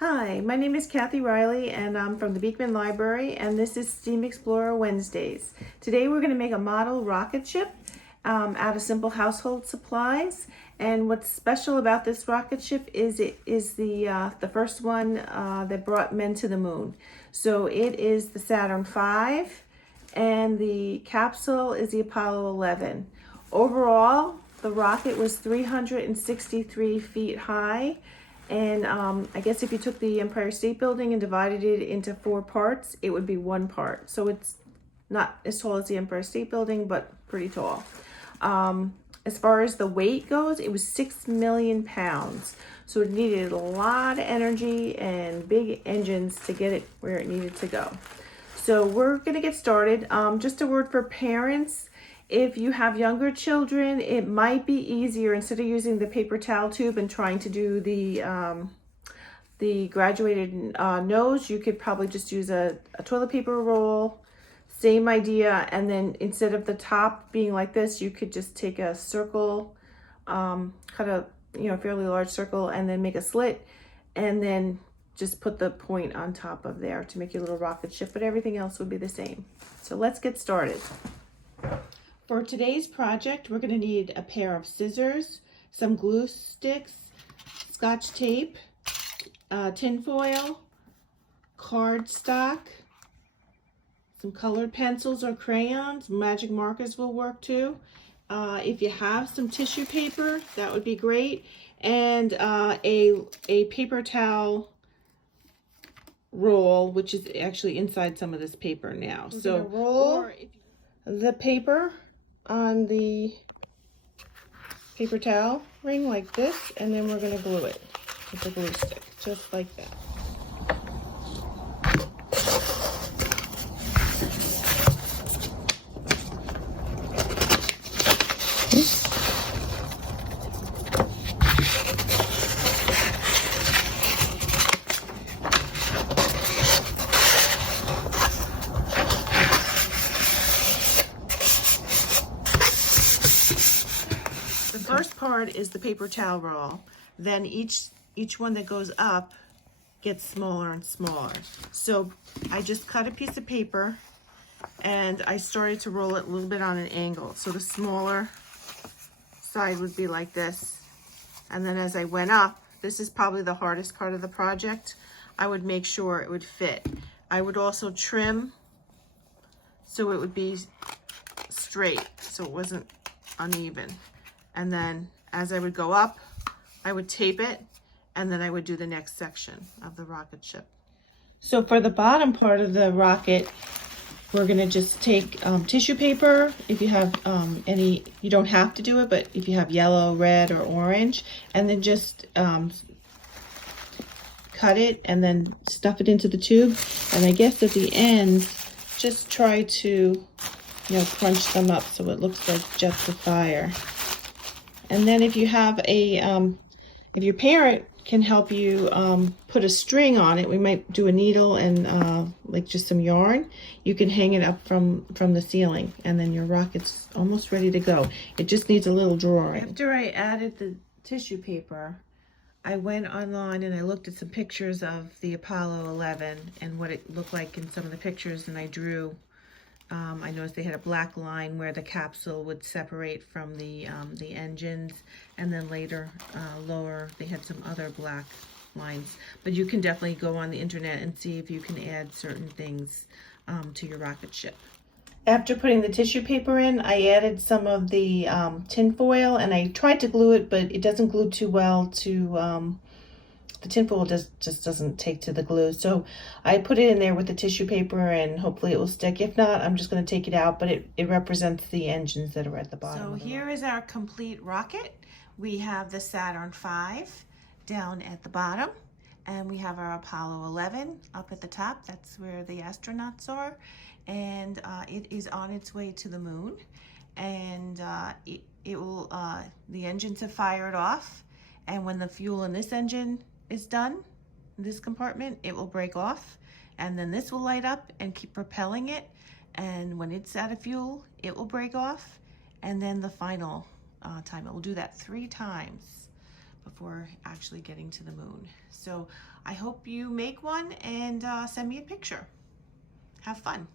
Hi, my name is Kathy Riley and I'm from the Beekman Library, and this is STEAM Explorer Wednesdays. Today we're going to make a model rocket ship out of simple household supplies. And what's special about this rocket ship is it is the first one that brought men to the moon. So it is the Saturn V and the capsule is the Apollo 11. Overall, the rocket was 363 feet high. And I guess if you took the Empire State Building and divided it into 4 parts, it would be 1 part. So it's not as tall as the Empire State Building, but pretty tall. As far as the weight goes, it was 6 million pounds. So it needed a lot of energy and big engines to get it where it needed to go. So we're gonna get started. Just a word for parents. If you have younger children, it might be easier, instead of using the paper towel tube and trying to do the graduated nose, you could probably just use a toilet paper roll. Same idea, and then instead of the top being like this, you could just take a circle, cut a fairly large circle, and then make a slit, and then just put the point on top of there to make your little rocket ship, but everything else would be the same. So let's get started. For today's project, we're going to need a pair of scissors, some glue sticks, scotch tape, tin foil, cardstock, some colored pencils or crayons. Magic markers will work too. If you have some tissue paper, that would be great, and a paper towel roll, which is actually inside some of this paper now. So roll the paper on the paper towel ring like this, and then we're going to glue it with the glue stick, just like that. The first part is the paper towel roll. Then each one that goes up gets smaller and smaller. So I just cut a piece of paper and I started to roll it a little bit on an angle. So the smaller side would be like this. And then as I went up, this is probably the hardest part of the project, I would make sure it would fit. I would also trim so it would be straight, so it wasn't uneven. And then as I would go up, I would tape it, and then I would do the next section of the rocket ship. So for the bottom part of the rocket, we're gonna just take tissue paper. If you have any, you don't have to do it, but if you have yellow, red, or orange, and then just cut it and then stuff it into the tube. And I guess at the end, just try to, crunch them up so it looks like jets of fire. And then if you have if your parent can help you put a string on it, we might do a needle and like just some yarn. You can hang it up from the ceiling, and then your rocket's almost ready to go. It just needs a little drawing. After I added the tissue paper, I went online and I looked at some pictures of the Apollo 11 and what it looked like in some of the pictures, and I drew. I noticed they had a black line where the capsule would separate from the engines, and then later lower they had some other black lines. But you can definitely go on the internet and see if you can add certain things to your rocket ship. After putting the tissue paper in, I added some of the tin foil, and I tried to glue it, but it doesn't glue too well to the tin foil just doesn't take to the glue. So I put it in there with the tissue paper, and hopefully it will stick. If not, I'm just going to take it out, but it represents the engines that are at the bottom. So here is our complete rocket. We have the Saturn V down at the bottom, and we have our Apollo 11 up at the top. That's where the astronauts are, and it is on its way to the moon. And it will the engines have fired off, and when the fuel in this engine is done, this compartment, it will break off, and then this will light up and keep propelling it, and when it's out of fuel, it will break off, and then the final time. It will do that 3 times before actually getting to the moon. So I hope you make one and send me a picture. Have fun.